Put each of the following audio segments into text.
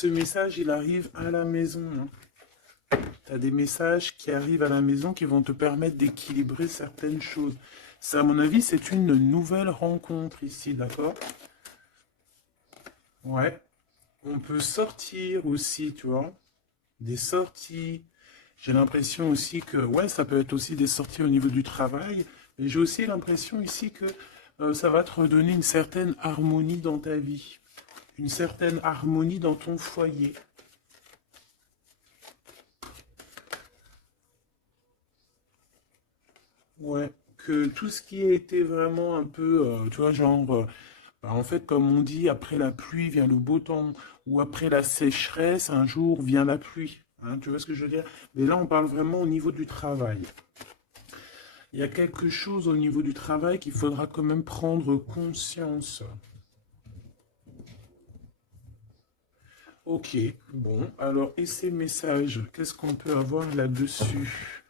Ce message, il arrive à la maison. Tu as des messages qui arrivent à la maison qui vont te permettre d'équilibrer certaines choses. Ça, à mon avis, c'est une nouvelle rencontre ici, d'accord? Ouais. On peut sortir aussi, tu vois. Des sorties. J'ai l'impression aussi que, ouais, ça peut être aussi des sorties au niveau du travail. Mais j'ai aussi l'impression ici que ça va te redonner une certaine harmonie dans ta vie. Une certaine harmonie dans ton foyer. Ouais, que tout ce qui a été vraiment un peu, tu vois, genre, bah, en fait, comme on dit, après la pluie vient le beau temps, ou après la sécheresse, un jour vient la pluie. Hein, tu vois ce que je veux dire? Mais là, on parle vraiment au niveau du travail. Il y a quelque chose au niveau du travail qu'il faudra quand même prendre conscience. Ok, bon, alors, et ces messages, qu'est-ce qu'on peut avoir là-dessus?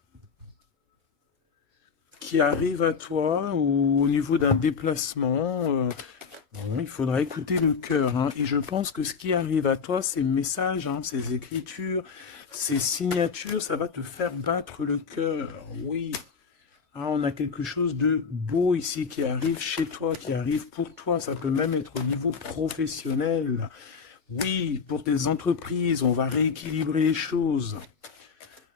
Qui arrive à toi ou au niveau d'un déplacement? Bon, il faudra écouter le cœur, hein. Et je pense que ce qui arrive à toi, ces messages, hein, ces écritures, ces signatures, ça va te faire battre le cœur. Oui. Ah, on a quelque chose de beau ici qui arrive chez toi, qui arrive pour toi. Ça peut même être au niveau professionnel. Oui, pour tes entreprises, on va rééquilibrer les choses.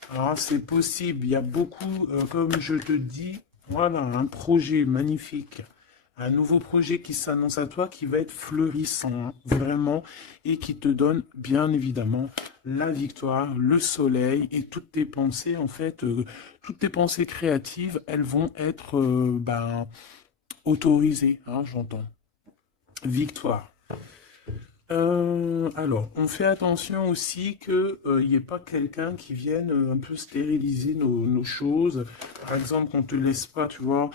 Ah, c'est possible. Il y a beaucoup, comme je te dis, voilà, un projet magnifique. Un nouveau projet qui s'annonce à toi, qui va être fleurissant, hein, vraiment, et qui te donne, bien évidemment, la victoire, le soleil, et toutes tes pensées, en fait, toutes tes pensées créatives, elles vont être, ben, autorisées, hein, j'entends. Victoire. Alors, on fait attention aussi qu'il n'y ait pas quelqu'un qui vienne un peu stériliser nos choses. Par exemple, qu'on ne te laisse pas, tu vois,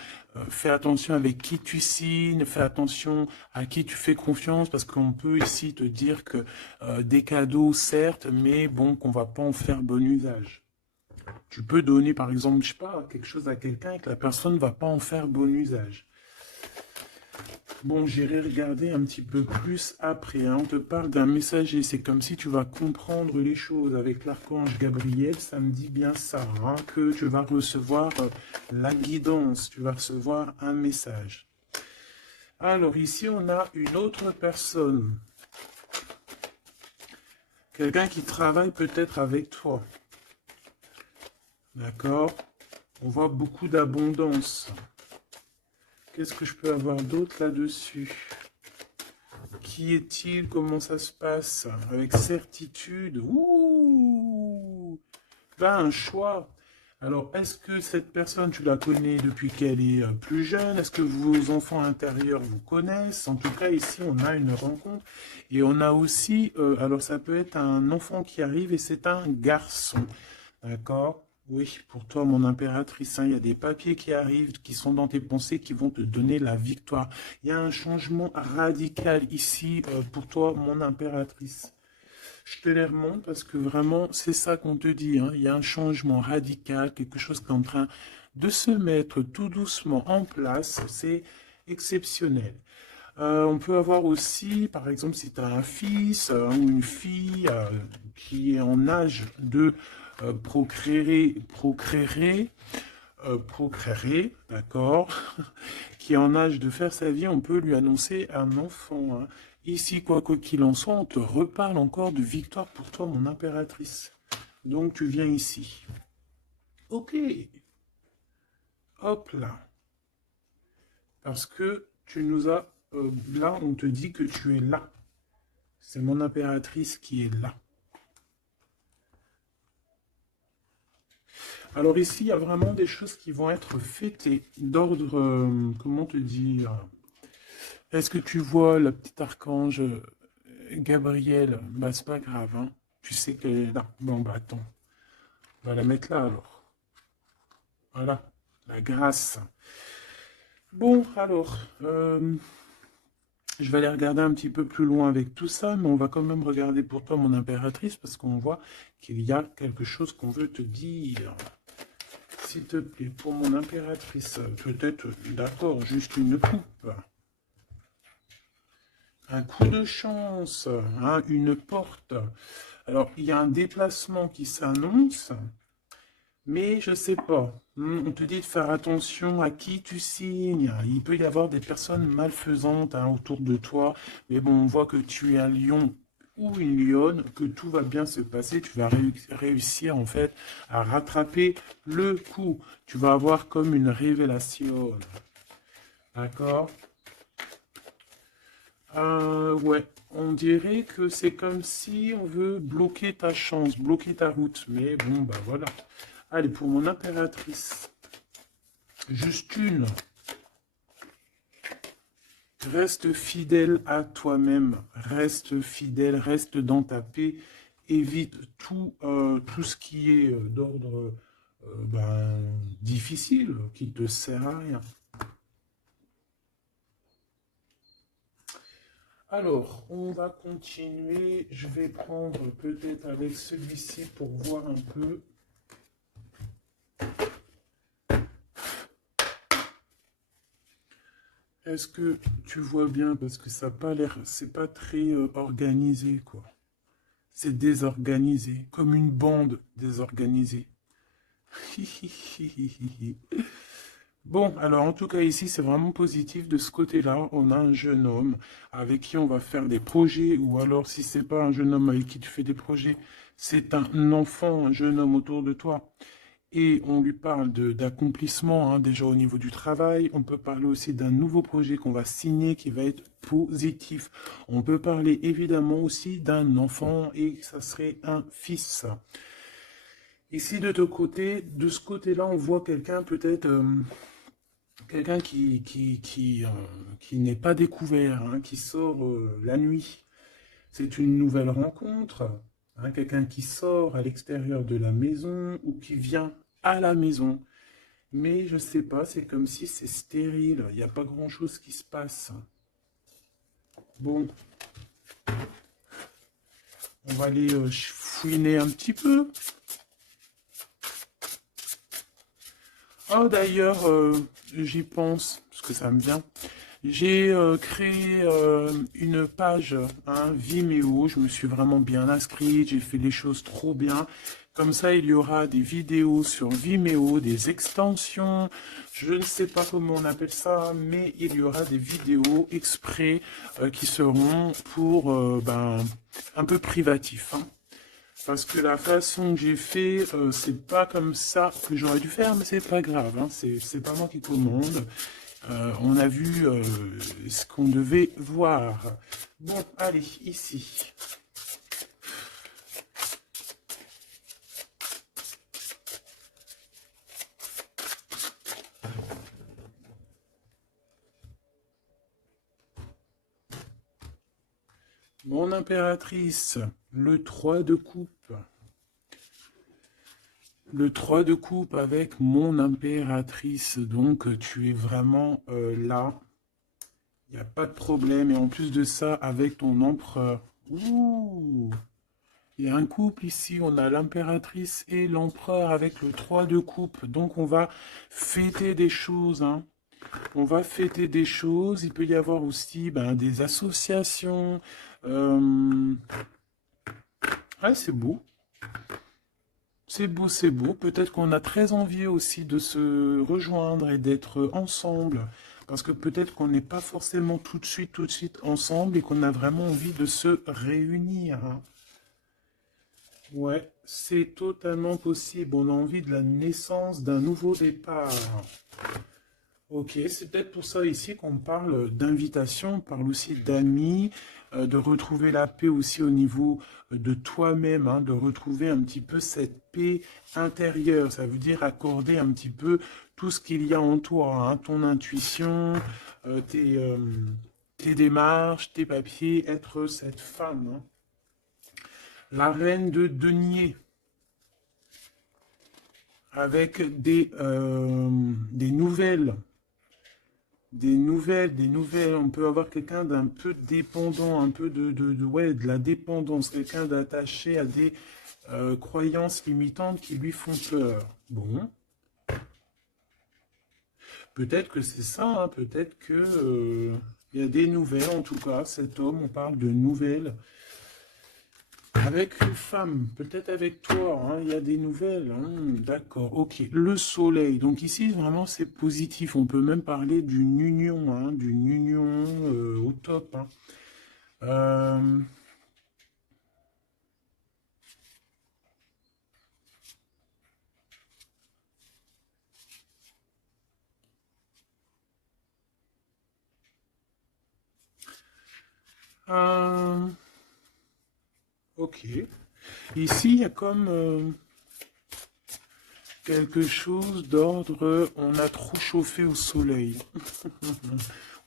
fais attention avec qui tu signes, fais attention à qui tu fais confiance, parce qu'on peut ici te dire que des cadeaux, certes, mais bon, qu'on va pas en faire bon usage. Tu peux donner, par exemple, je sais pas, quelque chose à quelqu'un et que la personne ne va pas en faire bon usage. Bon, j'irai regarder un petit peu plus après, hein. On te parle d'un messager. C'est comme si tu vas comprendre les choses avec l'archange Gabriel. Ça me dit bien ça, hein, que tu vas recevoir la guidance. Tu vas recevoir un message. Alors ici, on a une autre personne. Quelqu'un qui travaille peut-être avec toi. D'accord? On voit beaucoup d'abondance. Qu'est-ce que je peux avoir d'autre là-dessus? Qui est-il? Comment ça se passe? Avec certitude. Ouh! Là, un choix. Alors, est-ce que cette personne, tu la connais depuis qu'elle est plus jeune? Est-ce que vos enfants intérieurs vous connaissent? En tout cas, ici, on a une rencontre. Et on a aussi, alors ça peut être un enfant qui arrive et c'est un garçon. D'accord? Oui, pour toi, mon impératrice, hein, il y a des papiers qui arrivent, qui sont dans tes pensées, qui vont te donner la victoire. Il y a un changement radical ici pour toi, mon impératrice. Je te les remonte parce que vraiment, c'est ça qu'on te dit, hein. Il y a un changement radical, quelque chose qui est en train de se mettre tout doucement en place. C'est exceptionnel. On peut avoir aussi, par exemple, si tu as un fils ou une fille qui est en âge de procréer, d'accord, qui est en âge de faire sa vie, on peut lui annoncer un enfant, hein. Ici, quoi qu'il en soit, on te reparle encore de victoire pour toi, mon impératrice. Donc, tu viens ici. Ok, hop là. Parce que tu nous as... là, on te dit que tu es là. C'est mon impératrice qui est là. Alors ici, il y a vraiment des choses qui vont être fêtées, d'ordre, comment te dire? Est-ce que tu vois le petit archange Gabriel? Bah, c'est pas grave, hein. Tu sais qu'elle est là. Bon, bah attends, on va la mettre là alors. Voilà, la grâce. Bon, alors, je vais aller regarder un petit peu plus loin avec tout ça, mais on va quand même regarder pour toi, mon impératrice, parce qu'on voit qu'il y a quelque chose qu'on veut te dire. S'il te plaît, pour mon impératrice, peut-être, d'accord, juste une coupe. un coup de chance, hein, une porte. Alors, il y a un déplacement qui s'annonce, mais je sais pas. On te dit de faire attention à qui tu signes. Il peut y avoir des personnes malfaisantes, hein, autour de toi. Mais bon, on voit que tu es un lion ou une lionne, que tout va bien se passer. Tu vas réussir en fait à rattraper le coup. Tu vas avoir comme une révélation. D'accord? Ouais, on dirait que c'est comme si on veut bloquer ta chance, bloquer ta route. Mais bon, bah voilà. Allez, pour mon impératrice, juste une. Reste fidèle à toi-même. Reste fidèle, reste dans ta paix. Évite tout ce qui est d'ordre difficile, qui te sert à rien. Alors, on va continuer. Je vais prendre peut-être avec celui-ci pour voir un peu. Est-ce que tu vois bien? Parce que ça n'a pas l'air, c'est pas très organisé, quoi. C'est désorganisé, comme une bande désorganisée. Bon, alors en tout cas ici, c'est vraiment positif. De ce côté-là, on a un jeune homme avec qui on va faire des projets, ou alors si c'est pas un jeune homme avec qui tu fais des projets, c'est un enfant, un jeune homme autour de toi. Et on lui parle d'accomplissement, hein, déjà au niveau du travail. On peut parler aussi d'un nouveau projet qu'on va signer qui va être positif. On peut parler évidemment aussi d'un enfant et ça serait un fils. Ici de ce côté-là, on voit quelqu'un peut-être, quelqu'un qui n'est pas découvert, hein, qui sort la nuit. C'est une nouvelle rencontre, hein, quelqu'un qui sort à l'extérieur de la maison ou qui vient à la maison. Mais je sais pas, c'est comme si c'est stérile, il n'y a pas grand-chose qui se passe. Bon, on va aller fouiner un petit peu. Ah d'ailleurs, j'y pense, parce que ça me vient. J'ai créé une page, hein, Vimeo, je me suis vraiment bien inscrite, j'ai fait les choses trop bien. Comme ça, il y aura des vidéos sur Vimeo, des extensions, je ne sais pas comment on appelle ça, mais il y aura des vidéos exprès qui seront pour un peu privatifs, hein. Parce que la façon que j'ai fait, c'est pas comme ça que j'aurais dû faire, mais c'est pas grave, hein, c'est pas moi qui commande. On a vu ce qu'on devait voir. Bon, allez, ici. Mon impératrice, le 3 de coupe. Le 3 de coupe avec mon impératrice. Donc, tu es vraiment là. Il n'y a pas de problème. Et en plus de ça, avec ton empereur. Ouh! Il y a un couple ici, on a l'impératrice et l'empereur avec le 3 de coupe. Donc on va fêter des choses, hein. On va fêter des choses. Il peut y avoir aussi des associations. Ouais, c'est beau. C'est beau, c'est beau. Peut-être qu'on a très envie aussi de se rejoindre et d'être ensemble. Parce que peut-être qu'on n'est pas forcément tout de suite ensemble et qu'on a vraiment envie de se réunir, hein. Ouais, c'est totalement possible. On a envie de la naissance d'un nouveau départ. Ok, c'est peut-être pour ça ici qu'on parle d'invitation, on parle aussi d'amis, de retrouver la paix aussi au niveau de toi-même, hein, de retrouver un petit peu cette paix intérieure. Ça veut dire accorder un petit peu tout ce qu'il y a en toi, hein, ton intuition, tes démarches, tes papiers, être cette femme, hein. La reine de denier, avec des nouvelles. Des nouvelles. On peut avoir quelqu'un d'un peu dépendant, un peu ouais, de la dépendance, quelqu'un d'attaché à des croyances limitantes qui lui font peur. Bon, peut-être que c'est ça, hein, peut-être que Il y a des nouvelles, en tout cas. Cet homme, on parle de nouvelles. Avec une femme, peut-être avec toi, hein, il y a des nouvelles. Hein, d'accord, ok. Le soleil, donc ici, vraiment, c'est positif. On peut même parler d'une union au top. Hein. Euh, euh, ok. Ici, il y a comme quelque chose d'ordre, on a trop chauffé au soleil.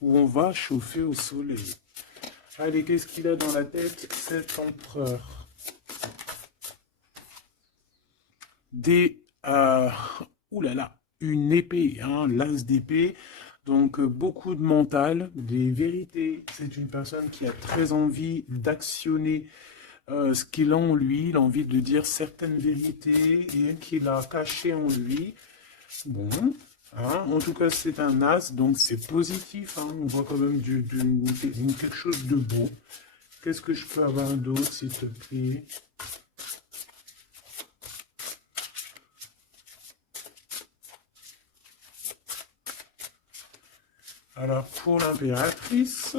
Ou on va chauffer au soleil. Allez, qu'est-ce qu'il a dans la tête, cet empereur? Des... ouh là là, une épée, hein, l'as d'épée. Donc, beaucoup de mental, des vérités. C'est une personne qui a très envie d'actionner ce qu'il a en lui. Il a envie de dire certaines vérités et qu'il a cachées en lui. Bon, hein, en tout cas, c'est un as, donc c'est positif. Hein, on voit quand même quelque chose de beau. Qu'est-ce que je peux avoir d'autre, s'il te plaît? Alors, pour l'impératrice...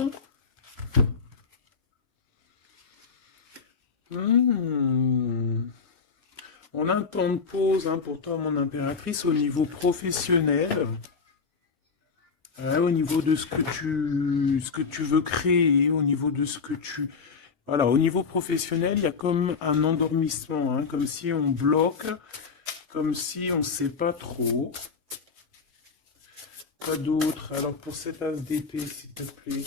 On a un temps de pause hein, pour toi, mon impératrice, au niveau professionnel, au niveau de ce que tu veux créer, au niveau de ce que tu... Voilà, au niveau professionnel, il y a comme un endormissement, hein, comme si on bloque, comme si on ne sait pas trop. Pas d'autre. Alors pour cet as d'épée, s'il te plaît.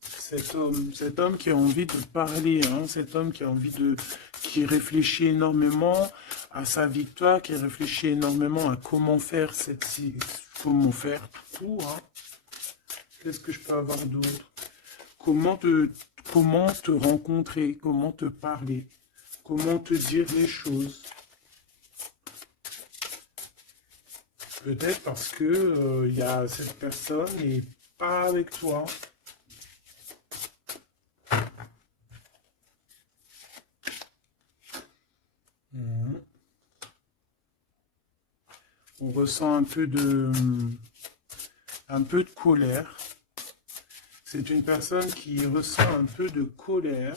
Cet homme qui a envie de parler, hein, cet homme qui a envie de, qui réfléchit énormément à sa victoire, qui réfléchit énormément à comment faire comment faire tout. Hein. Qu'est-ce que je peux avoir d'autre? Comment te rencontrer, comment te parler, comment te dire les choses. Peut-être parce que il y a cette personne et pas avec toi. On ressent un peu de colère. C'est une personne qui ressent un peu de colère.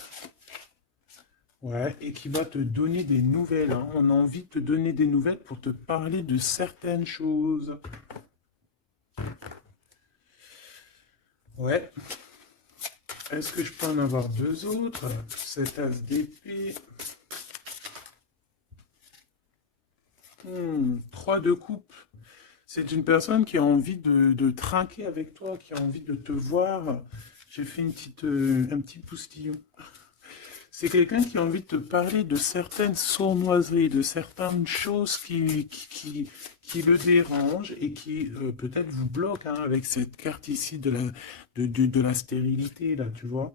Ouais, et qui va te donner des nouvelles. Hein. On a envie de te donner des nouvelles pour te parler de certaines choses. Ouais. Est-ce que je peux en avoir deux autres? Cet as d'épée. 3 de coupe. C'est une personne qui a envie de trinquer avec toi, qui a envie de te voir. J'ai fait un petit postillon. C'est quelqu'un qui a envie de te parler de certaines sournoiseries, de certaines choses qui le dérangent et qui peut-être vous bloquent hein, avec cette carte ici de la stérilité, là, tu vois.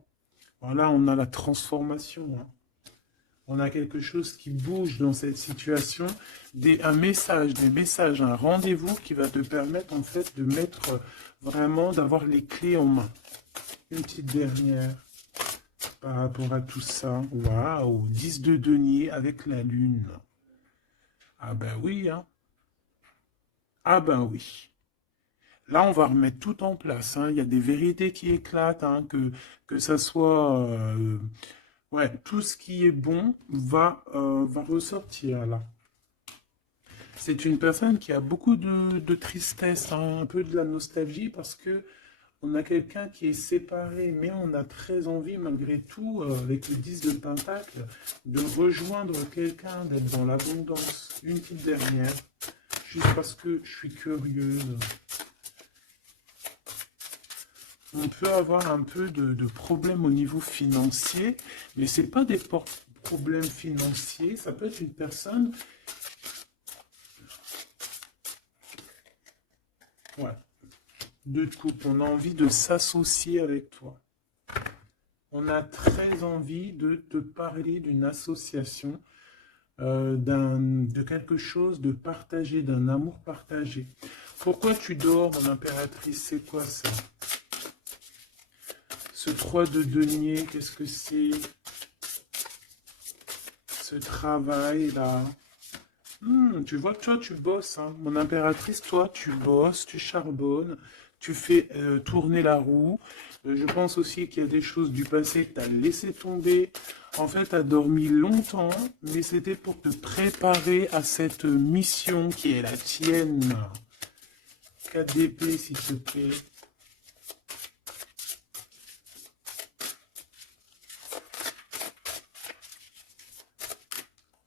Voilà, on a la transformation. Hein. On a quelque chose qui bouge dans cette situation, un message, des messages, un rendez-vous qui va te permettre en fait de mettre vraiment, d'avoir les clés en main. Une petite dernière par rapport à tout ça. Waouh, 10 de denier avec la lune. Ah ben oui, hein. Ah ben oui. Là, on va remettre tout en place. Hein. Il y a des vérités qui éclatent, hein, que ça soit... ouais, tout ce qui est bon va ressortir là. C'est une personne qui a beaucoup de tristesse, hein, un peu de la nostalgie, parce que on a quelqu'un qui est séparé, mais on a très envie, malgré tout, avec le 10 de Pentacle, de rejoindre quelqu'un, d'être dans l'abondance. Une petite dernière, juste parce que je suis curieuse. On peut avoir un peu de problèmes au niveau financier, mais ce n'est pas des problèmes financiers, ça peut être une personne... Ouais. De couple, on a envie de s'associer avec toi. On a très envie de te parler d'une association, de quelque chose de partagé, d'un amour partagé. Pourquoi tu dors, mon impératrice? C'est quoi ça? Ce 3 de denier, qu'est-ce que c'est? Ce travail-là. Tu vois, toi, tu bosses, hein. Mon impératrice, toi, tu bosses, tu charbonnes, tu fais tourner la roue. Je pense aussi qu'il y a des choses du passé que tu as laissé tomber. En fait, tu as dormi longtemps, mais c'était pour te préparer à cette mission qui est la tienne. 4 d'épée, s'il te plaît.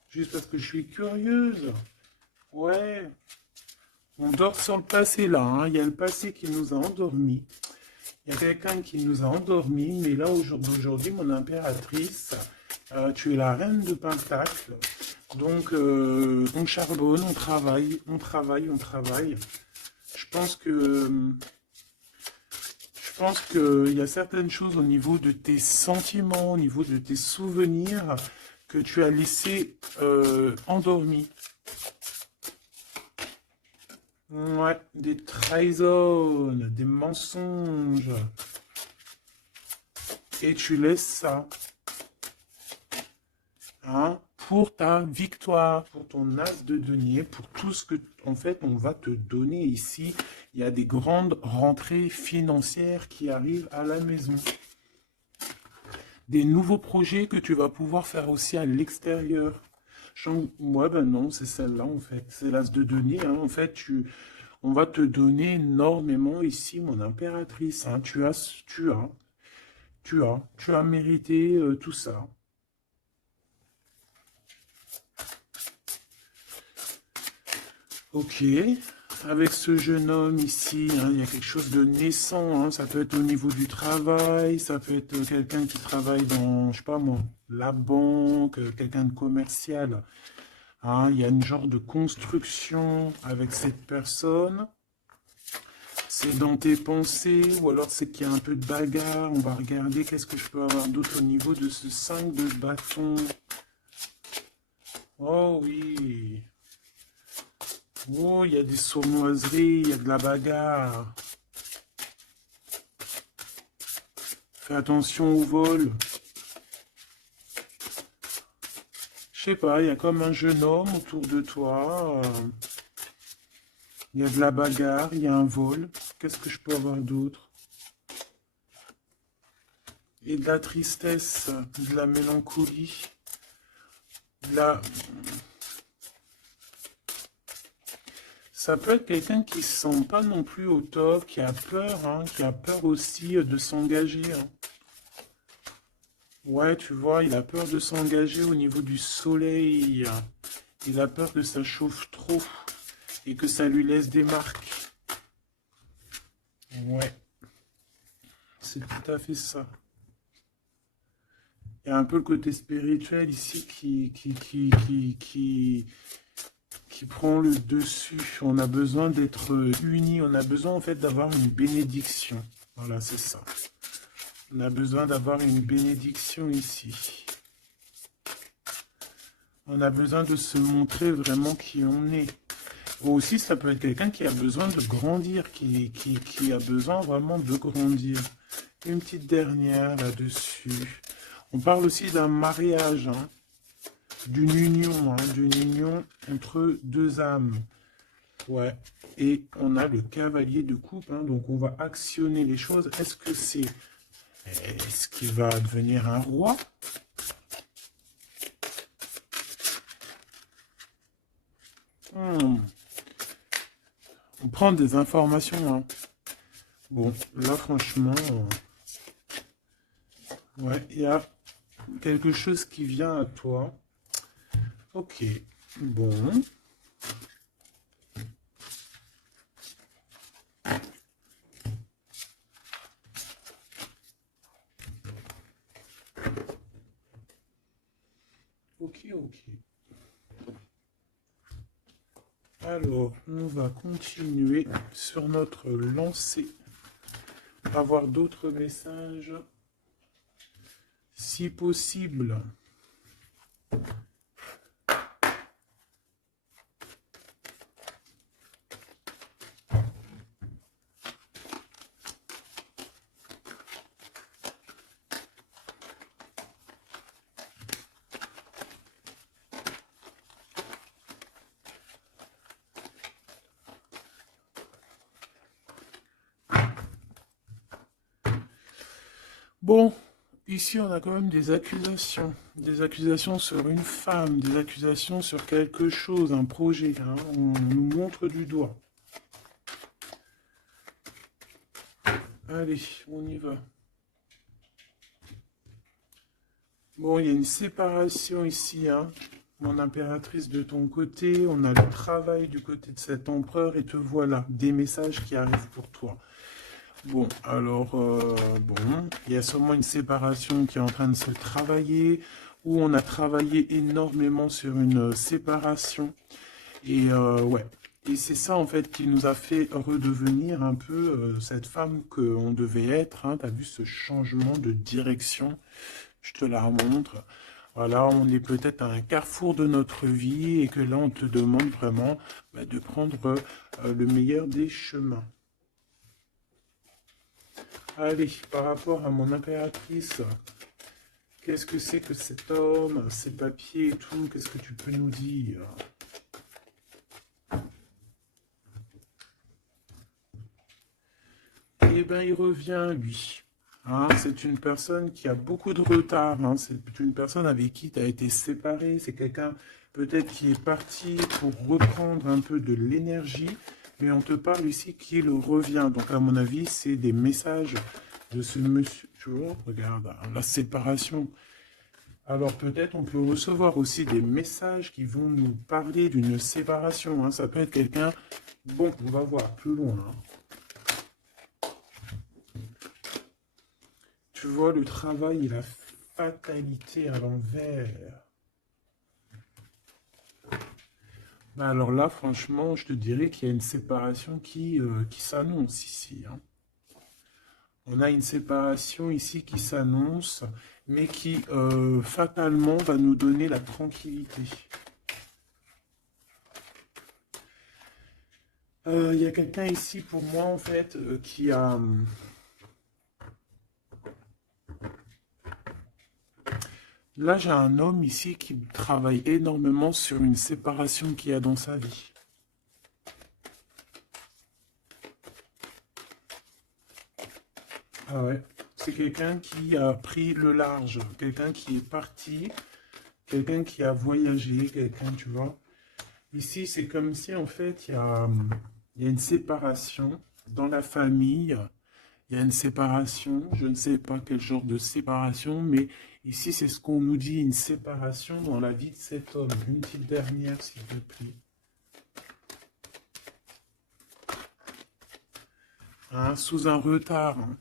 Juste parce que je suis curieuse. Ouais. On dort sur le passé là, hein. Il y a le passé qui nous a endormis. Il y a quelqu'un qui nous a endormis, mais là aujourd'hui, mon impératrice, tu es la reine de Pentacle. Donc on charbonne, on travaille, on travaille, on travaille. Je pense que qu'il y a certaines choses au niveau de tes sentiments, au niveau de tes souvenirs que tu as laissé endormis. Ouais, des trahisons, des mensonges. Et tu laisses ça, hein, pour ta victoire, pour ton as de denier, pour tout ce que, en fait, on va te donner ici. Il y a des grandes rentrées financières qui arrivent à la maison. Des nouveaux projets que tu vas pouvoir faire aussi à l'extérieur. Ouais, ben non, c'est celle-là, en fait. C'est l'as de denier, hein. En fait, on va te donner énormément ici, mon impératrice, hein. Tu as mérité tout ça. Ok, avec ce jeune homme ici, hein, il y a quelque chose de naissant, hein. Ça peut être au niveau du travail, ça peut être quelqu'un qui travaille dans, je sais pas moi, la banque, quelqu'un de commercial, hein. Il y a une genre de construction avec cette personne. C'est dans tes pensées, ou alors c'est qu'il y a un peu de bagarre. On va regarder qu'est-ce que je peux avoir d'autre au niveau de ce 5 de bâton. Oh oui. Oh, il y a des sournoiseries, il y a de la bagarre. Fais attention au vol. Je sais pas, il y a comme un jeune homme autour de toi. Il y a de la bagarre, il y a un vol. Qu'est-ce que je peux avoir d'autre? Et de la tristesse, de la mélancolie, de la... Ça peut être quelqu'un qui se sent pas non plus au top, qui a peur, hein, qui a peur aussi de s'engager, hein. Ouais, tu vois, il a peur de s'engager au niveau du soleil. Il a peur que ça chauffe trop et que ça lui laisse des marques. Ouais, c'est tout à fait ça. Il y a un peu le côté spirituel ici qui prend le dessus. On a besoin d'être unis. On a besoin en fait d'avoir une bénédiction. Voilà, c'est ça. On a besoin d'avoir une bénédiction ici. On a besoin de se montrer vraiment qui on est. Ou aussi, ça peut être quelqu'un qui a besoin de grandir, qui a besoin vraiment de grandir. Une petite dernière là-dessus. On parle aussi d'un mariage, hein, d'une union entre deux âmes. Ouais. Et on a le cavalier de coupe, hein, donc on va actionner les choses. Est-ce qu'il va devenir un roi? On prend des informations, hein. Bon, là franchement, ouais, il y a quelque chose qui vient à toi. Ok, bon. Ok, ok. Alors, on va continuer sur notre lancée. Avoir d'autres messages, si possible. Bon, ici on a quand même des accusations. Des accusations sur une femme, des accusations sur quelque chose, un projet, hein. On nous montre du doigt. Allez, on y va. Bon, il y a une séparation ici, hein. Mon impératrice de ton côté, on a le travail du côté de cet empereur et te voilà, des messages qui arrivent pour toi. Bon, alors, bon, il y a sûrement une séparation qui est en train de se travailler, où on a travaillé énormément sur une séparation. Et ouais, et c'est ça en fait qui nous a fait redevenir un peu cette femme qu'on devait être, hein. Tu as vu ce changement de direction, je te la montre. Voilà, on est peut-être à un carrefour de notre vie et que là on te demande vraiment bah, de prendre le meilleur des chemins. Allez, par rapport à mon impératrice, qu'est-ce que c'est que cet homme, ses papiers et tout, qu'est-ce que tu peux nous dire? Eh bien, il revient, lui. Hein, c'est une personne qui a beaucoup de retard. Hein, c'est une personne avec qui tu as été séparé. C'est quelqu'un peut-être qui est parti pour reprendre un peu de l'énergie. Mais on te parle ici qu'il revient. Donc, à mon avis, c'est des messages de ce monsieur. Tu vois, regarde, hein, la séparation. Alors peut-être on peut recevoir aussi des messages qui vont nous parler d'une séparation. Hein. Ça peut être quelqu'un... Bon, on va voir plus loin. Hein. Tu vois le travail et la fatalité à l'envers. Bah alors là, franchement, je te dirais qu'il y a une séparation qui s'annonce ici. Hein. On a une séparation ici qui s'annonce, mais qui fatalement va nous donner la tranquillité. Il y a quelqu'un ici pour moi, en fait, qui a... Là, j'ai un homme ici qui travaille énormément sur une séparation qu'il y a dans sa vie. Ah ouais. C'est quelqu'un qui a pris le large, quelqu'un qui est parti, quelqu'un qui a voyagé, quelqu'un, tu vois. Ici, c'est comme si, en fait, il y a une séparation dans la famille. Il y a une séparation, je ne sais pas quel genre de séparation, mais ici, c'est ce qu'on nous dit, une séparation dans la vie de cet homme. Une petite dernière, s'il te plaît. Hein, sous un retard. Hein.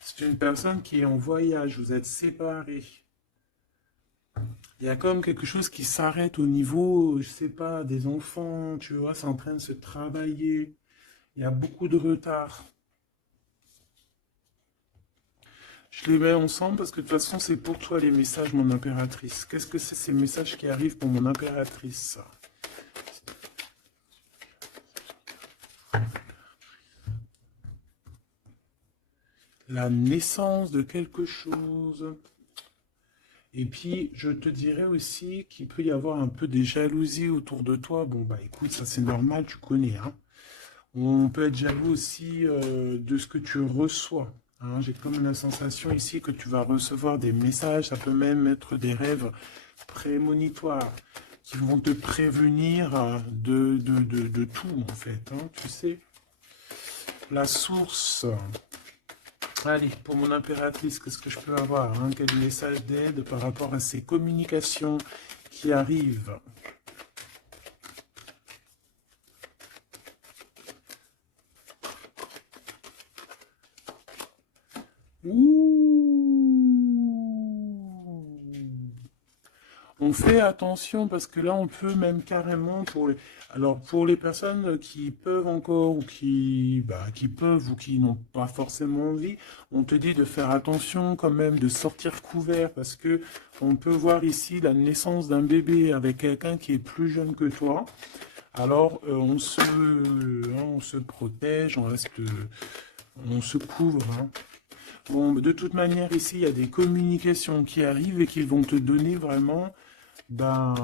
C'est une personne qui est en voyage, vous êtes séparés. Il y a comme quelque chose qui s'arrête au niveau, je sais pas, des enfants, tu vois, c'est en train de se travailler. Il y a beaucoup de retard. Je les mets ensemble parce que de toute façon, c'est pour toi les messages, mon impératrice. Qu'est-ce que c'est ces messages qui arrivent pour mon impératrice? La naissance de quelque chose. Et puis, je te dirais aussi qu'il peut y avoir un peu des jalousies autour de toi. Bon, bah écoute, ça c'est normal, tu connais, hein. On peut être jaloux aussi de ce que tu reçois. Hein. J'ai comme la sensation ici que tu vas recevoir des messages, ça peut même être des rêves prémonitoires qui vont te prévenir de tout, en fait. Hein, tu sais, la source. Allez, pour mon impératrice, qu'est-ce que je peux avoir? Hein? Quel message d'aide par rapport à ces communications qui arrivent? Ouh. On fait attention parce que là, on peut même carrément alors pour les personnes qui peuvent encore ou qui peuvent ou qui n'ont pas forcément envie, on te dit de faire attention quand même, de sortir couvert parce que on peut voir ici la naissance d'un bébé avec quelqu'un qui est plus jeune que toi. Alors on se protège, on se couvre. Hein. Bon, de toute manière, ici, il y a des communications qui arrivent et qui vont te donner vraiment ben,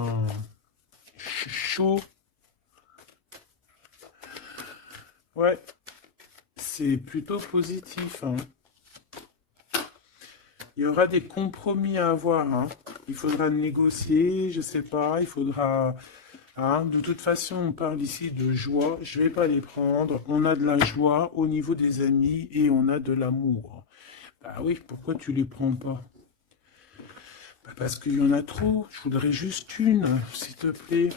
chaud. Ouais, c'est plutôt positif. Hein. Il y aura des compromis à avoir, hein. Il faudra négocier, je sais pas, il faudra... hein. De toute façon, on parle ici de joie, je vais pas les prendre. On a de la joie au niveau des amis et on a de l'amour. Bah oui, pourquoi tu les prends pas? Bah parce qu'il y en a trop, je voudrais juste une, s'il te plaît.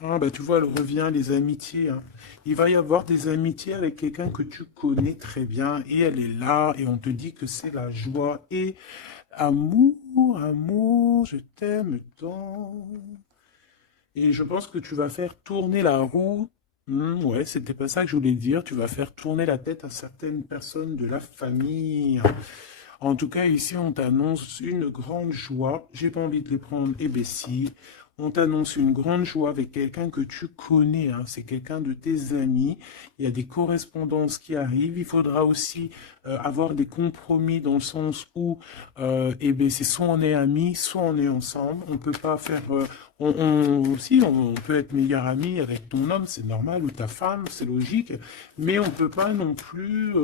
Ah bah tu vois, elle revient, les amitiés, hein. Il va y avoir des amitiés avec quelqu'un que tu connais très bien et elle est là et on te dit que c'est la joie et amour, amour, je t'aime tant. Et je pense que tu vas faire tourner la roue. Ouais, c'était pas ça que je voulais dire. Tu vas faire tourner la tête à certaines personnes de la famille. En tout cas, ici, on t'annonce une grande joie. J'ai pas envie de les prendre, eh ben si. On t'annonce une grande joie avec quelqu'un que tu connais, hein. C'est quelqu'un de tes amis. Il y a des correspondances qui arrivent. Il faudra aussi avoir des compromis dans le sens où, eh ben, c'est soit on est amis, soit on est ensemble. On peut pas faire, si, on peut être meilleur ami avec ton homme, c'est normal, ou ta femme, c'est logique. Mais on peut pas non plus,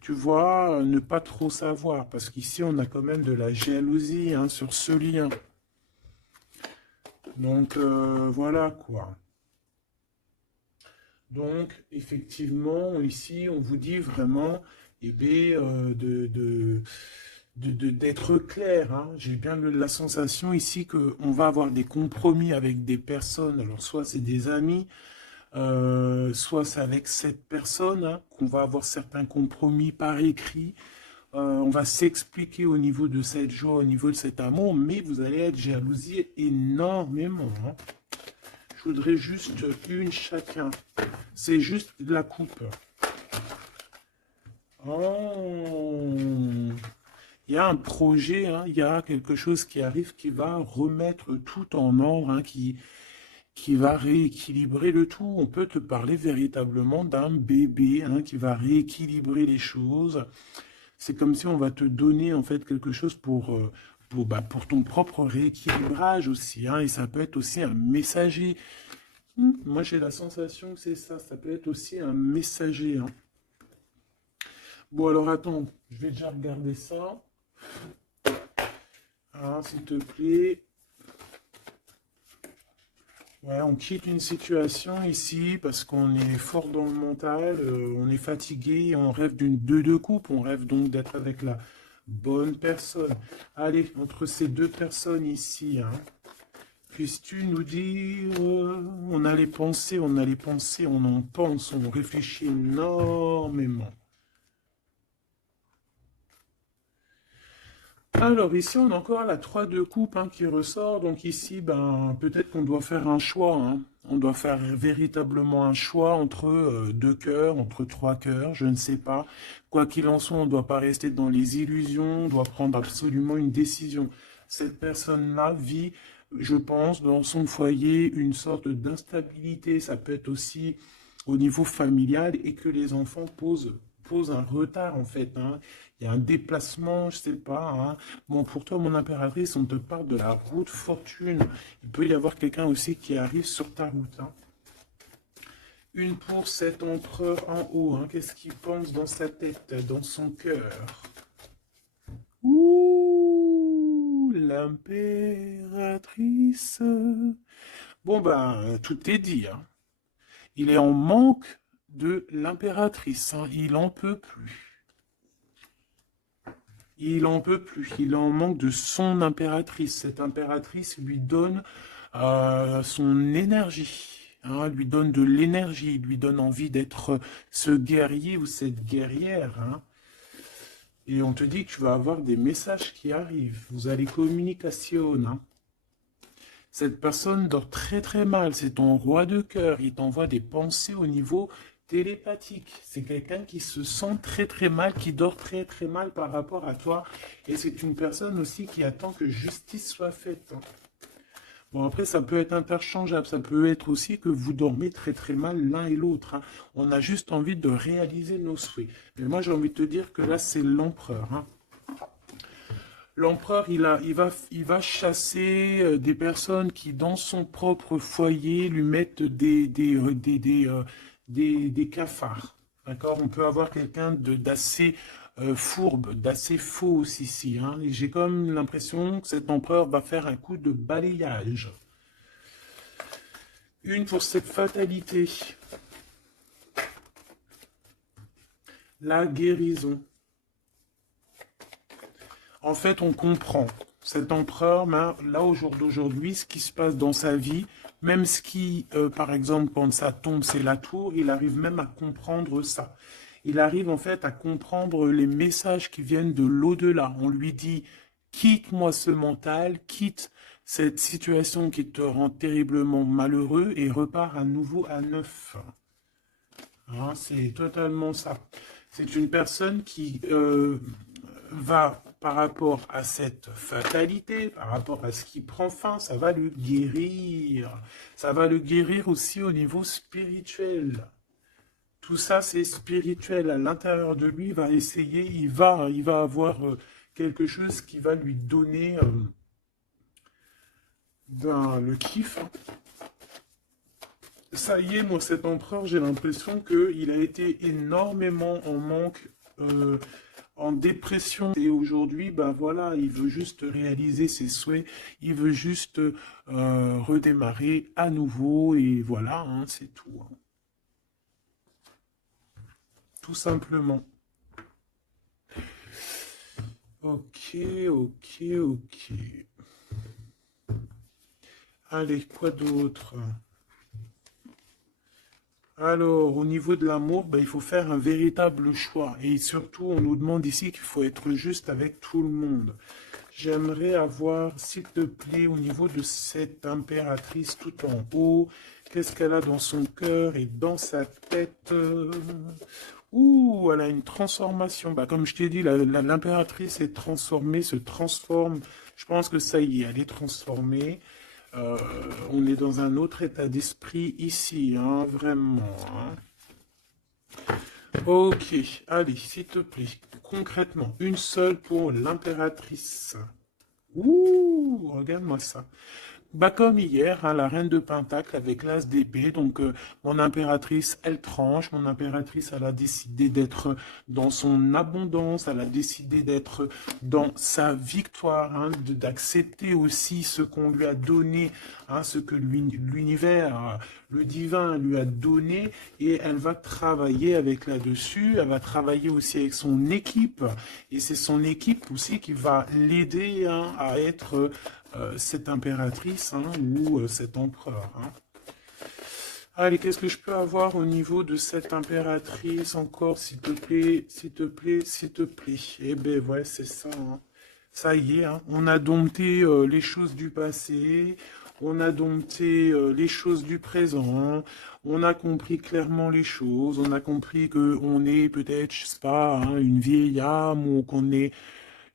tu vois, ne pas trop savoir, parce qu'ici, on a quand même de la jalousie, hein, sur ce lien. Donc, voilà, quoi. Donc, effectivement, ici, on vous dit vraiment, eh bien, d'être clair, hein. J'ai bien la sensation ici qu'on va avoir des compromis avec des personnes, alors soit c'est des amis, soit c'est avec cette personne, hein, qu'on va avoir certains compromis par écrit. On va s'expliquer au niveau de cette joie, au niveau de cet amour, mais vous allez être jalousie énormément, hein. Je voudrais juste une chacun. C'est juste de la coupe. Oh. Il y a un projet, hein, il y a quelque chose qui arrive qui va remettre tout en ordre, hein, qui va rééquilibrer le tout. On peut te parler véritablement d'un bébé, hein, qui va rééquilibrer les choses. C'est comme si on va te donner en fait quelque chose pour ton propre rééquilibrage aussi, hein, et ça peut être aussi un messager. Moi j'ai la sensation que c'est ça, ça peut être aussi un messager, hein. Bon alors attends, je vais déjà regarder ça, hein, s'il te plaît. Ouais, on quitte une situation ici parce qu'on est fort dans le mental, on est fatigué, on rêve d'une 2 coupe, on rêve donc d'être avec la bonne personne. Allez, entre ces deux personnes ici, hein, puisses-tu nous dire, on a les pensées, on a les pensées, on en pense, on réfléchit énormément. Alors ici, on a encore la 3 de coupe, hein, qui ressort. Donc ici, ben, peut-être qu'on doit faire un choix, hein. On doit faire véritablement un choix entre deux cœurs, entre trois cœurs, je ne sais pas. Quoi qu'il en soit, on ne doit pas rester dans les illusions, on doit prendre absolument une décision. Cette personne-là vit, je pense, dans son foyer une sorte d'instabilité. Ça peut être aussi au niveau familial et que les enfants posent un retard en fait, hein. Il y a un déplacement, je sais pas, hein. Bon, pour toi, mon impératrice, on te parle de la route fortune. Il peut y avoir quelqu'un aussi qui arrive sur ta route, hein. Une pour cet empereur en haut, hein. Qu'est-ce qu'il pense dans sa tête, dans son cœur? Ouh, l'impératrice. Bon, ben, tout est dit, hein. Il est en manque de l'impératrice, hein. Il en peut plus. Il en peut plus, il en manque de son impératrice. Cette impératrice lui donne son énergie, hein, lui donne de l'énergie, lui donne envie d'être ce guerrier ou cette guerrière, hein. Et on te dit que tu vas avoir des messages qui arrivent. Vous allez communication, hein. Cette personne dort très très mal, c'est ton roi de cœur, il t'envoie des pensées au niveau télépathique. C'est quelqu'un qui se sent très très mal, qui dort très très mal par rapport à toi. Et c'est une personne aussi qui attend que justice soit faite, hein. Bon, après, ça peut être interchangeable. Ça peut être aussi que vous dormez très très mal l'un et l'autre, hein. On a juste envie de réaliser nos souhaits. Mais moi, j'ai envie de te dire que là, c'est l'empereur, hein. L'empereur, il va chasser des personnes qui, dans son propre foyer, lui mettent des cafards. D'accord? On peut avoir quelqu'un d'assez fourbe, d'assez fausse ici. Hein. Et j'ai comme l'impression que cet empereur va faire un coup de balayage. Une pour cette fatalité. La guérison. En fait, on comprend. Cet empereur, ben, là, au jour d'aujourd'hui, ce qui se passe dans sa vie, même ce qui, par exemple, quand ça tombe, c'est la tour, il arrive même à comprendre ça. Il arrive en fait à comprendre les messages qui viennent de l'au-delà. On lui dit, quitte-moi ce mental, quitte cette situation qui te rend terriblement malheureux et repars à nouveau à neuf. Hein, c'est totalement ça. C'est une personne qui va, par rapport à cette fatalité, par rapport à ce qui prend fin, ça va le guérir. Ça va le guérir aussi au niveau spirituel. Tout ça, c'est spirituel. À l'intérieur de lui, il va essayer, il va avoir quelque chose qui va lui donner le kiff. Ça y est, moi, cet empereur, j'ai l'impression qu'il a été énormément en manque, en dépression. Et aujourd'hui, ben voilà, il veut juste réaliser ses souhaits, il veut juste redémarrer à nouveau, et voilà, hein, c'est tout. Hein. Tout simplement. Ok, ok, ok. Allez, quoi d'autre? Alors, au niveau de l'amour, ben, il faut faire un véritable choix. Et surtout, on nous demande ici qu'il faut être juste avec tout le monde. J'aimerais avoir, s'il te plaît, au niveau de cette impératrice tout en haut, qu'est-ce qu'elle a dans son cœur et dans sa tête? Ouh, elle a une transformation. Bah, comme je t'ai dit, l'impératrice est transformée, se transforme. Je pense que ça y est, elle est transformée. Euh, on est dans un autre état d'esprit ici, hein, vraiment. Hein. Ok, allez, s'il te plaît, concrètement, une seule pour l'impératrice. Ouh, regarde-moi ça. Bah comme hier, hein, la reine de Pentacle avec l'as d'épée, donc mon impératrice, elle tranche, mon impératrice, elle a décidé d'être dans son abondance, elle a décidé d'être dans sa victoire, hein, d'accepter aussi ce qu'on lui a donné, hein, ce que l'univers, le divin lui a donné, et elle va travailler avec là-dessus, elle va travailler aussi avec son équipe, et c'est son équipe aussi qui va l'aider hein, à être cette impératrice hein, ou cet empereur. Hein. Allez, qu'est-ce que je peux avoir au niveau de cette impératrice encore, s'il te plaît, s'il te plaît, s'il te plaît. Eh ben ouais, c'est ça. Hein. Ça y est, hein, on a dompté les choses du passé, on a dompté les choses du présent, on a compris clairement les choses, on a compris que on est peut-être, je sais pas, hein, une vieille âme ou qu'on est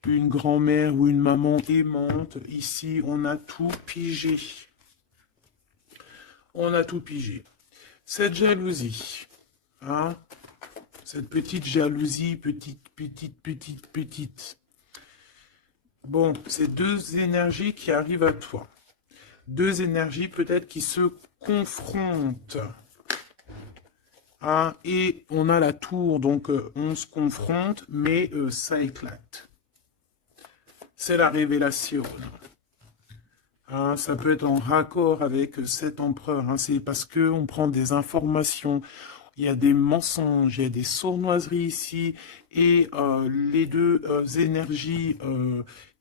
une grand-mère ou une maman aimante. Ici, on a tout pigé. On a tout pigé. Cette jalousie, hein, cette petite jalousie, petite. Bon, c'est deux énergies qui arrivent à toi. Deux énergies peut-être qui se confrontent. Hein, et on a la tour, donc on se confronte, mais ça éclate. C'est la révélation. Hein, ça peut être en raccord avec cet empereur. Hein, c'est parce que on prend des informations. Il y a des mensonges, il y a des sournoiseries ici, et les deux énergies,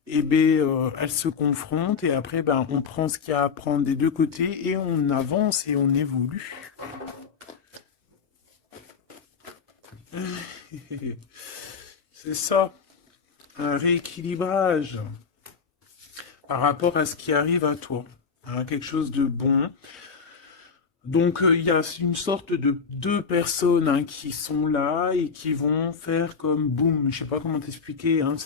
eh ben, elles se confrontent, et après, ben, on prend ce qu'il y a à prendre des deux côtés, et on avance et on évolue. C'est ça, un rééquilibrage par rapport à ce qui arrive à toi. Hein, quelque chose de bon. Donc il y a une sorte de deux personnes hein, qui sont là et qui vont faire comme boum. Je sais pas comment t'expliquer. Hein,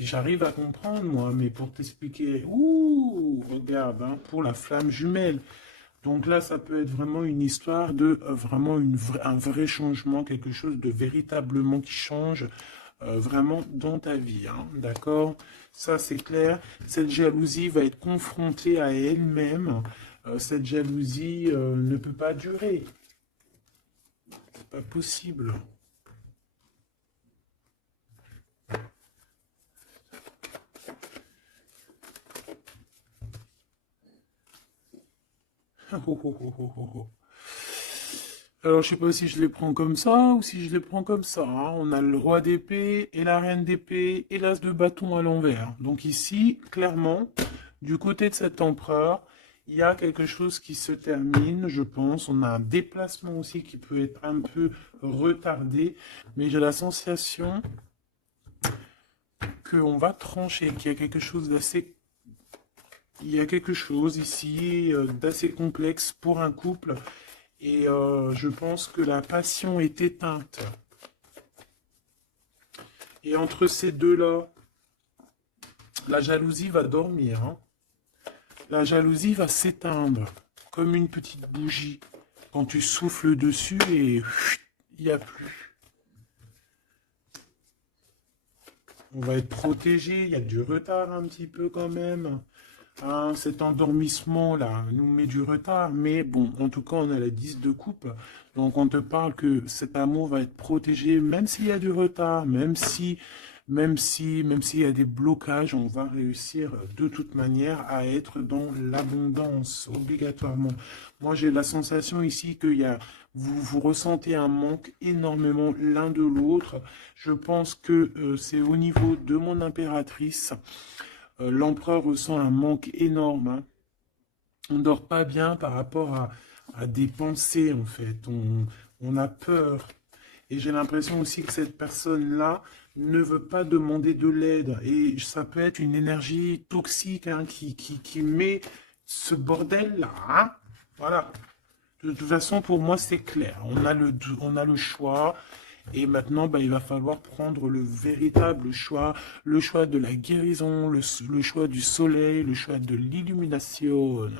j'arrive à comprendre moi, mais pour t'expliquer, ouh, regarde, hein, pour la flamme jumelle. Donc là, ça peut être vraiment une histoire de vraiment un vrai changement, quelque chose de véritablement qui change vraiment dans ta vie. Hein, d'accord? Ça, c'est clair. Cette jalousie va être confrontée à elle-même. Cette jalousie ne peut pas durer. pas possible. Oh, oh, oh, oh, oh, oh. Alors, je sais pas si je les prends comme ça ou si je les prends comme ça, hein. On a le roi d'épée et la reine d'épée et l'as de bâton à l'envers. Donc ici, clairement, du côté de cet empereur, il y a quelque chose qui se termine, je pense. On a un déplacement aussi qui peut être un peu retardé, mais j'ai la sensation qu'on va trancher, qu'il y a quelque chose d'assez... Il y a quelque chose ici d'assez complexe pour un couple. Et je pense que la passion est éteinte. Et entre ces deux-là, la jalousie va dormir, hein. La jalousie va s'éteindre, comme une petite bougie. Quand tu souffles dessus et il n'y a plus. On va être protégé, il y a du retard un petit peu quand même. Hein, cet endormissement-là nous met du retard, mais bon, en tout cas, on a la 10 de coupe. Donc, on te parle que cet amour va être protégé, même s'il y a du retard, même s'il y a des blocages, on va réussir de toute manière à être dans l'abondance, obligatoirement. Moi, j'ai la sensation ici que vous ressentez un manque énormément l'un de l'autre. Je pense que c'est au niveau de mon impératrice. L'empereur ressent un manque énorme, hein. On ne dort pas bien par rapport à des pensées, en fait. On a peur. Et j'ai l'impression aussi que cette personne-là ne veut pas demander de l'aide. Et ça peut être une énergie toxique, hein, qui met ce bordel-là, hein. Voilà. De toute façon, pour moi, c'est clair. On a le choix. Et maintenant, il va falloir prendre le véritable choix, le choix de la guérison, le choix du soleil, le choix de l'illumination.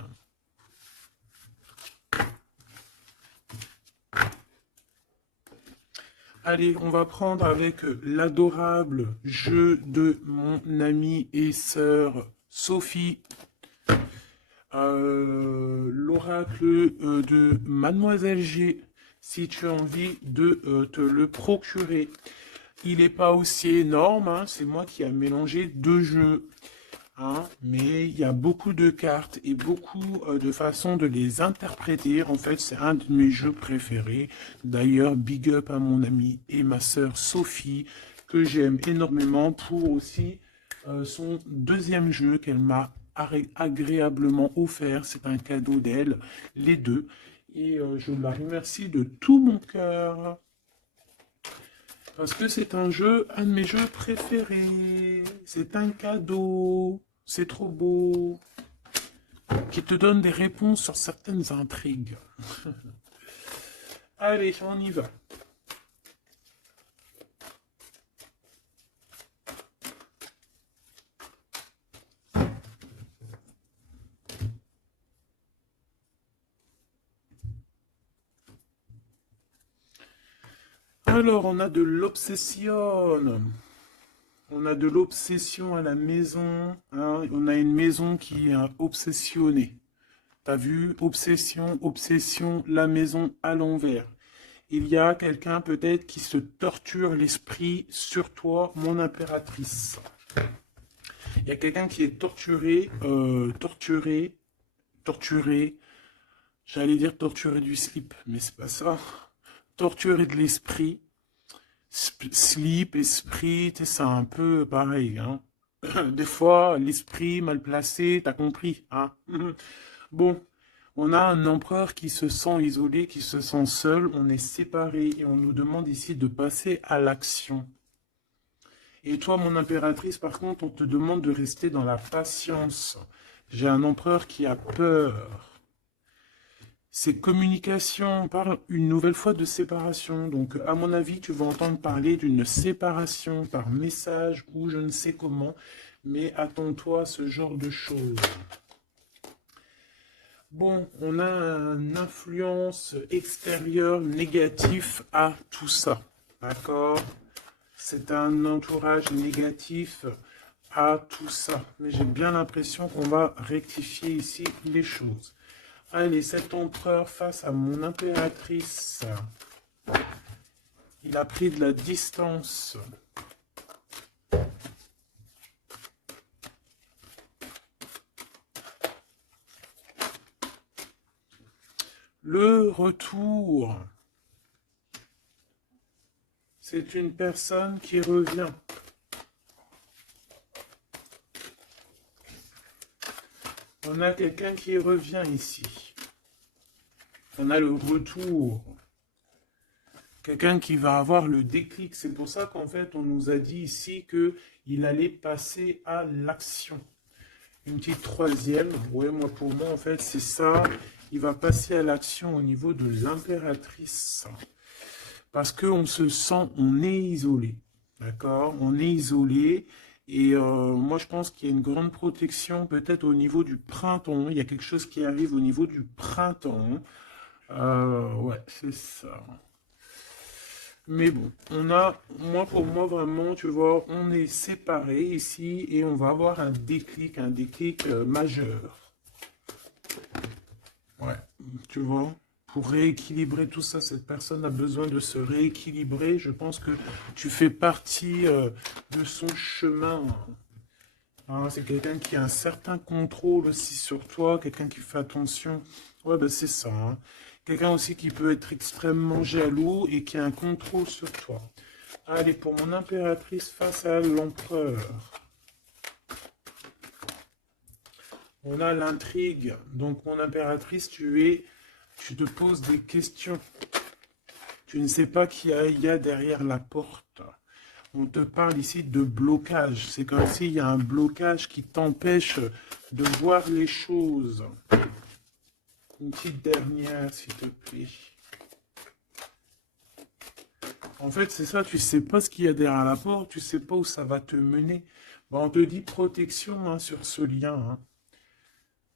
Allez, on va prendre avec l'adorable jeu de mon amie et sœur Sophie. L'oracle de Mademoiselle G, si tu as envie de te le procurer. Il n'est pas aussi énorme, hein, c'est moi qui ai mélangé deux jeux. Hein, mais il y a beaucoup de cartes et beaucoup de façons de les interpréter. En fait, c'est un de mes jeux préférés. D'ailleurs, big up à mon amie et ma sœur Sophie, que j'aime énormément pour aussi son deuxième jeu qu'elle m'a agréablement offert. C'est un cadeau d'elle, les deux. Et je la remercie de tout mon cœur. Parce que c'est un jeu, un de mes jeux préférés. C'est un cadeau. C'est trop beau. Qui te donne des réponses sur certaines intrigues. Allez, on y va. Alors, on a de l'obsession. On a de l'obsession à la maison. Hein. On a une maison qui est obsessionnée. T'as vu? Obsession, obsession, la maison à l'envers. Il y a quelqu'un peut-être qui se torture l'esprit sur toi, mon impératrice. Il y a quelqu'un qui est torturé, torturé. J'allais dire torturé du slip, mais c'est pas ça. Torturé de l'esprit. Slip, esprit, c'est un peu pareil, hein. Des fois, l'esprit mal placé, t'as compris, hein. Bon, on a un empereur qui se sent isolé, qui se sent seul, on est séparés et on nous demande ici de passer à l'action. Et toi, mon impératrice, par contre, on te demande de rester dans la patience. J'ai un empereur qui a peur. C'est communication, on parle une nouvelle fois de séparation. Donc, à mon avis, tu vas entendre parler d'une séparation par message ou je ne sais comment. Mais attends-toi à ce genre de choses. Bon, on a une influence extérieure négative à tout ça. D'accord? C'est un entourage négatif à tout ça. Mais j'ai bien l'impression qu'on va rectifier ici les choses. Allez, cet empereur face à mon impératrice. Il a pris de la distance. Le retour. C'est une personne qui revient. On a quelqu'un qui revient ici. On a le retour. Quelqu'un qui va avoir le déclic. C'est pour ça qu'en fait, on nous a dit ici qu'il allait passer à l'action. Une petite troisième. Ouais, moi, pour moi, en fait, c'est ça. Il va passer à l'action au niveau de l'impératrice. Parce qu'on se sent, on est isolé. D'accord? On est isolé. Et moi, je pense qu'il y a une grande protection, peut-être au niveau du printemps. Il y a quelque chose qui arrive au niveau du printemps. Ouais, c'est ça. Mais bon, pour moi, vraiment, tu vois, on est séparés ici et on va avoir un déclic majeur. Ouais, tu vois, pour rééquilibrer tout ça, cette personne a besoin de se rééquilibrer. Je pense que tu fais partie de son chemin. Hein, c'est quelqu'un qui a un certain contrôle aussi sur toi, quelqu'un qui fait attention. Ouais, ben c'est ça. Hein. Quelqu'un aussi qui peut être extrêmement jaloux et qui a un contrôle sur toi. Allez, pour mon impératrice face à l'empereur. On a l'intrigue. Donc, mon impératrice, tu te poses des questions. Tu ne sais pas qui il y a derrière la porte. On te parle ici de blocage. C'est comme s'il y a un blocage qui t'empêche de voir les choses. Une petite dernière, s'il te plaît. En fait, c'est ça, tu sais pas ce qu'il y a derrière la porte, tu sais pas où ça va te mener. Bon, on te dit protection hein, sur ce lien. Hein.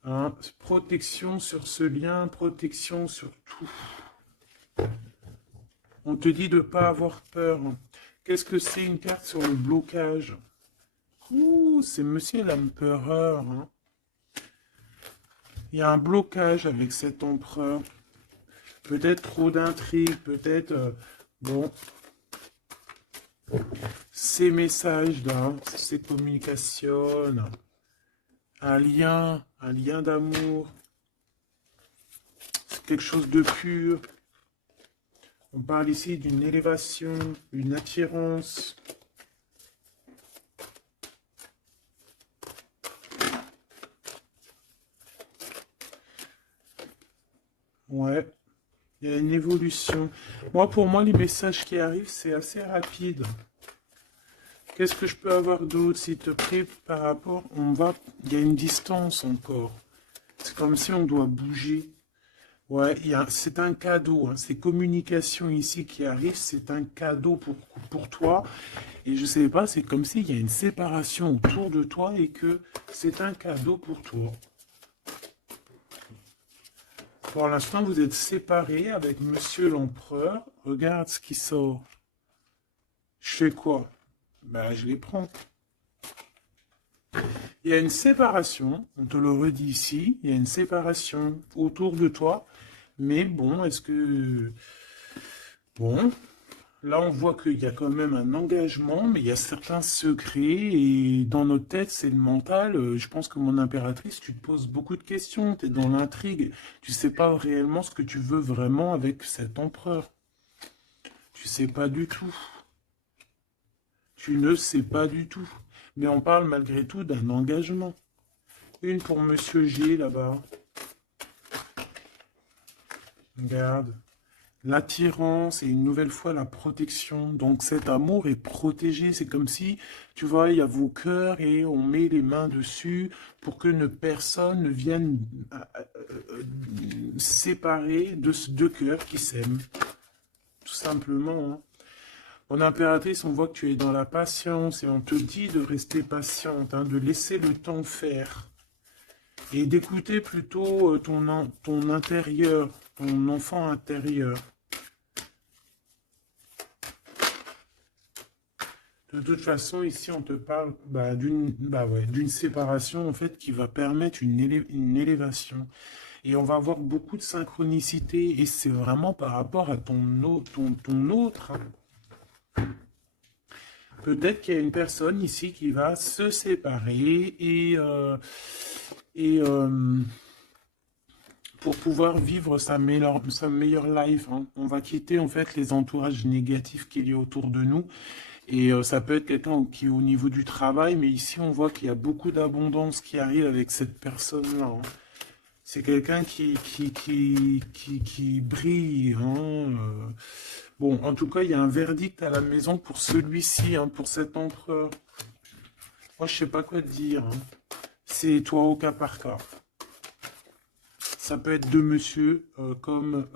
Hein, protection sur ce lien, protection sur tout. On te dit de ne pas avoir peur. Qu'est-ce que c'est une carte sur le blocage? Ouh, c'est Monsieur l'Empereur. Hein. Il y a un blocage avec cet empereur. Peut-être trop d'intrigues, peut-être... bon. Ces messages-là, ces communications, un lien d'amour, c'est quelque chose de pur. On parle ici d'une élévation, une attirance. Ouais, il y a une évolution. Moi, pour moi, les messages qui arrivent, c'est assez rapide. Qu'est-ce que je peux avoir d'autre, s'il te plaît, par rapport... Il y a une distance encore. C'est comme si on doit bouger. Ouais, c'est un cadeau. Hein. Ces communications ici qui arrivent, c'est un cadeau pour toi. Et je sais pas, c'est comme s'il y a une séparation autour de toi et que c'est un cadeau pour toi. Pour l'instant, vous êtes séparés avec Monsieur l'Empereur. Regarde ce qui sort. Je fais quoi? Ben, je les prends. Il y a une séparation, on te le redit ici, il y a une séparation autour de toi. Mais bon, est-ce que... Bon, là on voit qu'il y a quand même un engagement, mais il y a certains secrets. Et dans notre tête, c'est le mental. Je pense que mon impératrice, tu te poses beaucoup de questions, tu es dans l'intrigue. Tu sais pas réellement ce que tu veux vraiment avec cet empereur. Tu sais pas du tout. Tu ne sais pas du tout. Mais on parle malgré tout d'un engagement. Une pour Monsieur G, là-bas. Regarde. L'attirance et une nouvelle fois la protection. Donc cet amour est protégé. C'est comme si, tu vois, il y a vos cœurs et on met les mains dessus pour que personne ne vienne séparer de ces deux cœurs qui s'aiment. Tout simplement. Hein. En impératrice, on voit que tu es dans la patience et on te dit de rester patiente, hein, de laisser le temps faire et d'écouter plutôt ton intérieur, ton enfant intérieur. De toute façon, ici, on te parle d'une séparation en fait qui va permettre une élévation. Et on va avoir beaucoup de synchronicité et c'est vraiment par rapport à ton autre. Hein. Peut-être qu'il y a une personne ici qui va se séparer et pour pouvoir vivre sa meilleure life, hein. On va quitter en fait les entourages négatifs qu'il y a autour de nous. Et ça peut être quelqu'un qui est au niveau du travail, mais ici on voit qu'il y a beaucoup d'abondance qui arrive avec cette personne-là, hein. C'est quelqu'un qui brille, hein. Bon, en tout cas, il y a un verdict à la maison pour celui-ci, hein, pour cet empereur. Moi, je sais pas quoi te dire, hein. C'est toi au cas par cas. Ça peut être deux monsieur comme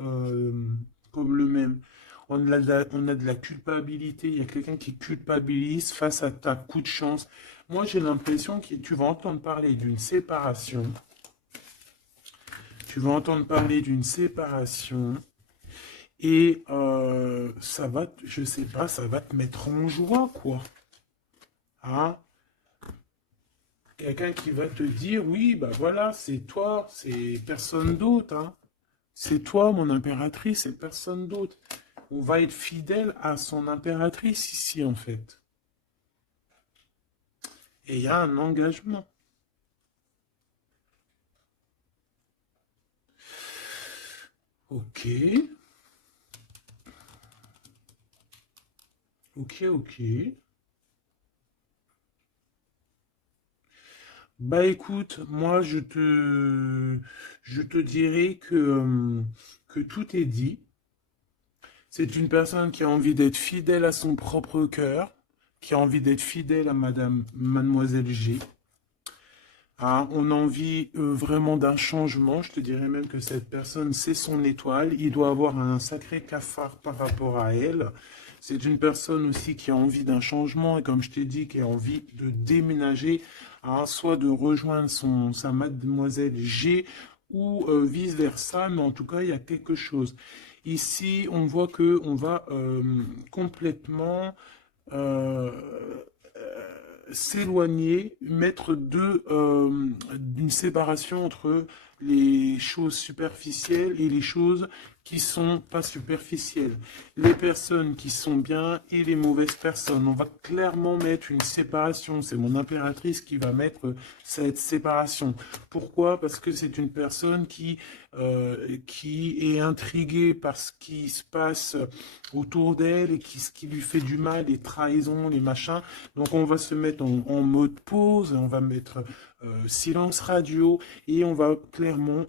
le même. On a de la culpabilité. Il y a quelqu'un qui culpabilise face à ta coup de chance. Moi, j'ai l'impression que tu vas entendre parler d'une séparation. Tu vas entendre parler d'une séparation. Et ça va, je sais pas, ça va te mettre en joie, quoi. Hein? Quelqu'un qui va te dire, oui, bah voilà, c'est toi, c'est personne d'autre, hein. C'est toi, mon impératrice, c'est personne d'autre. On va être fidèle à son impératrice ici, en fait. Et il y a un engagement. Ok. Ok, ok. Bah écoute, moi je te dirais que tout est dit. C'est une personne qui a envie d'être fidèle à son propre cœur, qui a envie d'être fidèle à Mademoiselle G. Ah, on a envie vraiment d'un changement. Je te dirais même que cette personne, c'est son étoile. Il doit avoir un sacré cafard par rapport à elle. C'est une personne aussi qui a envie d'un changement et comme je t'ai dit, qui a envie de déménager, hein, soit de rejoindre sa mademoiselle G ou vice-versa, mais en tout cas, il y a quelque chose. Ici, on voit que on va complètement euh, s'éloigner, mettre d'une séparation entre les choses superficielles et les choses qui sont pas superficielles. Les personnes qui sont bien et les mauvaises personnes. On va clairement mettre une séparation. C'est mon impératrice qui va mettre cette séparation. Pourquoi? Parce que c'est une personne qui est intriguée par ce qui se passe autour d'elle et ce qui lui fait du mal, les trahisons, les machins. Donc on va se mettre en mode pause, on va mettre silence radio et on va clairement...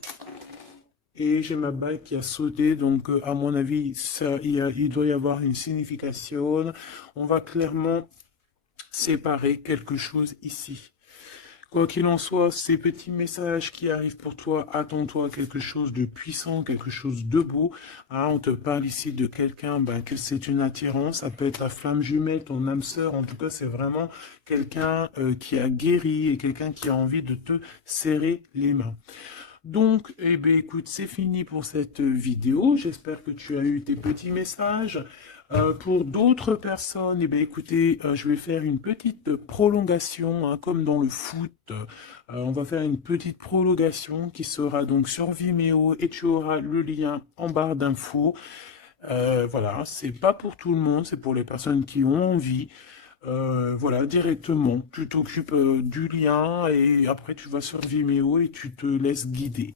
Et j'ai ma bague qui a sauté, donc à mon avis, il doit y avoir une signification. On va clairement séparer quelque chose ici. Quoi qu'il en soit, ces petits messages qui arrivent pour toi, attends-toi à quelque chose de puissant, quelque chose de beau. Hein, on te parle ici de quelqu'un, que c'est une attirance, ça peut être ta flamme jumelle, ton âme sœur, en tout cas c'est vraiment quelqu'un qui a guéri et quelqu'un qui a envie de te serrer les mains. Donc, eh bien, écoute, c'est fini pour cette vidéo. J'espère que tu as eu tes petits messages. Pour d'autres personnes, eh bien, écoutez, je vais faire une petite prolongation, hein, comme dans le foot. On va faire une petite prolongation qui sera donc sur Vimeo et tu auras le lien en barre d'infos. Voilà, c'est pas pour tout le monde, c'est pour les personnes qui ont envie. Voilà, directement, tu t'occupes du lien et après tu vas sur Vimeo et tu te laisses guider.